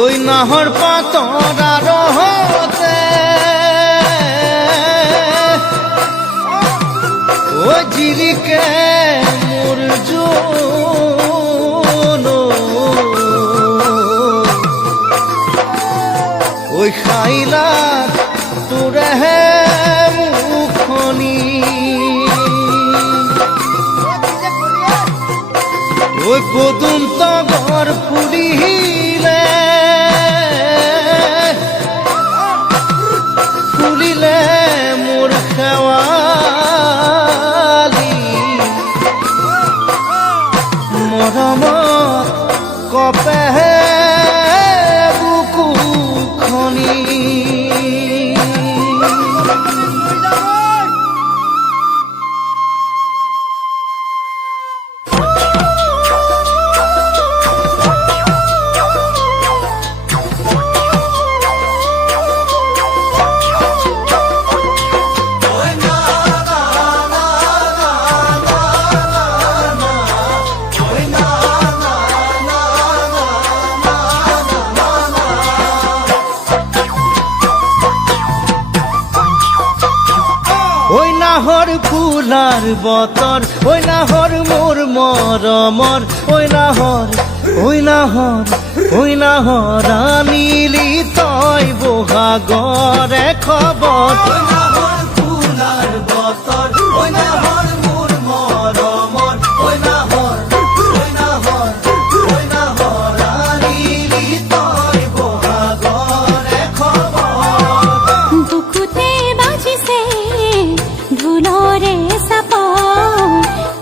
ওই নাহৰ পাতৰা ৰহতে ও জিৰিকে মুৰজুন ওই খাইলা তোৰে মুখনি ওই পদুম তগৰ ফুলিলে ফুলিলে মোৰ খেৱালি মৰমত কপেহে বুকুখনি ওই নাহর ফুলার বতর ওই নাহর মোর মরমর ওই নাহর আনিলি তই বহাগরে খবর ওই নাহর ফুলার বতর ওই নাহর মোর মরমর ওই নাহর আনিলি তই বহাগরে খবর বুকুতে বাজিছে ঢোলৰে চাপ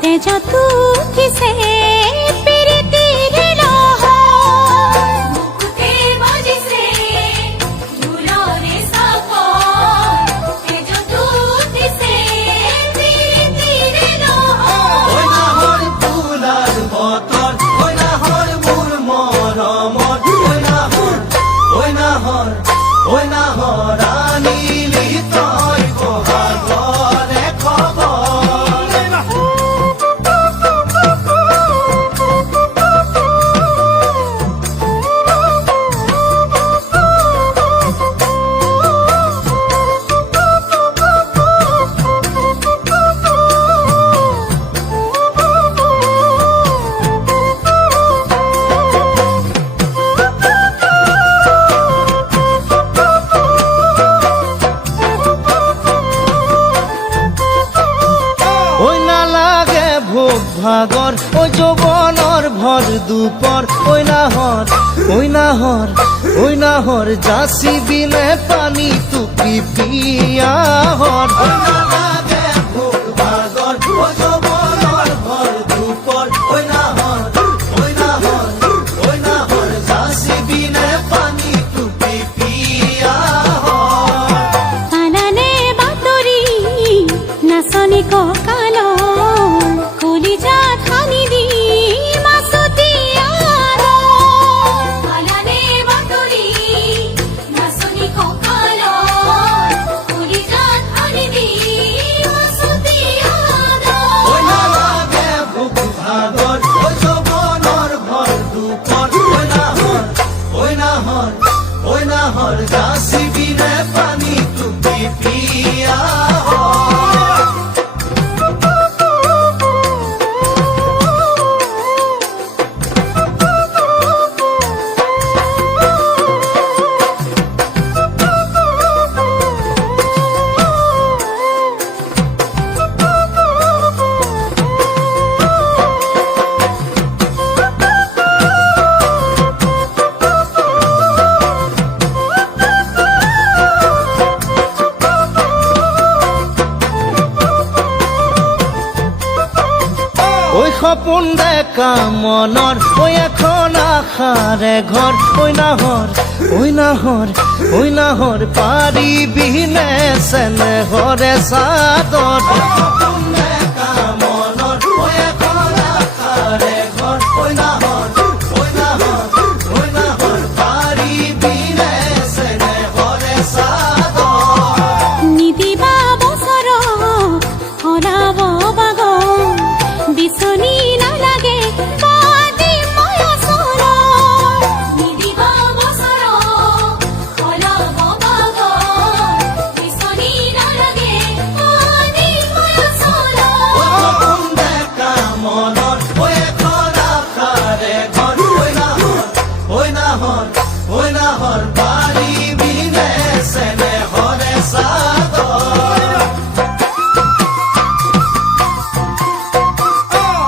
তেজ তুঠিছে প্ৰীতিৰ লহৰ বুকুতে বাজিছে ঢোলৰে চাপ তেজ তুঠিছে প্ৰীতিৰ লহৰ ওই নাহর ফুলার বতর ওই নাহর মোর মরমর ওই নাহর আনিলি তই বহাগরে খবর ওই না লাগে ভোগ ভাগর ওই যৌবনৰ ভৰ দুপৰ ওই নাহৰ যাচি বিনে পানী টুপি পিয়াহৰ ওই না লাগে ভোগ ভাগৰ ওই যৌবনৰ ভৰ দুপৰ ওই নাহৰ যাচি বিনে পানী টুপি পিয়াহৰ আনানে বাতৰি নাচনি কঁকালৰ কলিজা ঠানি দি মাছতি আনানে বাতৰি নাচনি কঁকালৰ কলিজা ঠানি দি মাছতি ওই না লাগে ভোগ ভাগৰ ওই যৌবনৰ ভৰ দুপৰ ওই নাহৰ যাচি বিনে পানী টুপি পিয়াহৰ ওই সপোন দেখা মনৰ ওই এক এখন আশাৰে ঘৰ ঐ নাহৰ ঐ নাহৰ ঐ নাহৰ পাৰিবি নে চেনেহৰে চাদৰ কোনে কামনৰ ঐ এখন আশাৰে ঘৰ ঐ নাহৰ ঐ নাহৰ ঐ নাহৰ পাৰিবি নে চেনেহৰে চাদৰ নিদিবা বছৰ হৰাব বাগ বিচনী নালাগে বাদি মই ওচৰ নিদিবা বছৰ হৰাব বাগ বিচনী নালাগে বাদি মই ওচৰ কোনে কামনৰ ঐ এখন আশাৰে ঘৰ ঐ নাহৰ ঐ নাহৰ ঐ নাহৰ পাৰিবি নে চেনেহৰে চাদৰ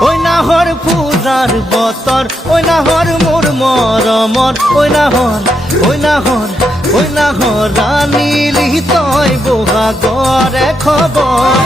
ঐ নাহৰ পূজাৰ বতৰ ঐ নাহৰ মোৰ মৰমৰ ঐ নাহৰ ঐ নাহৰ ঐ নাহৰ ৰাণীলি তই বহাগৰে খবৰ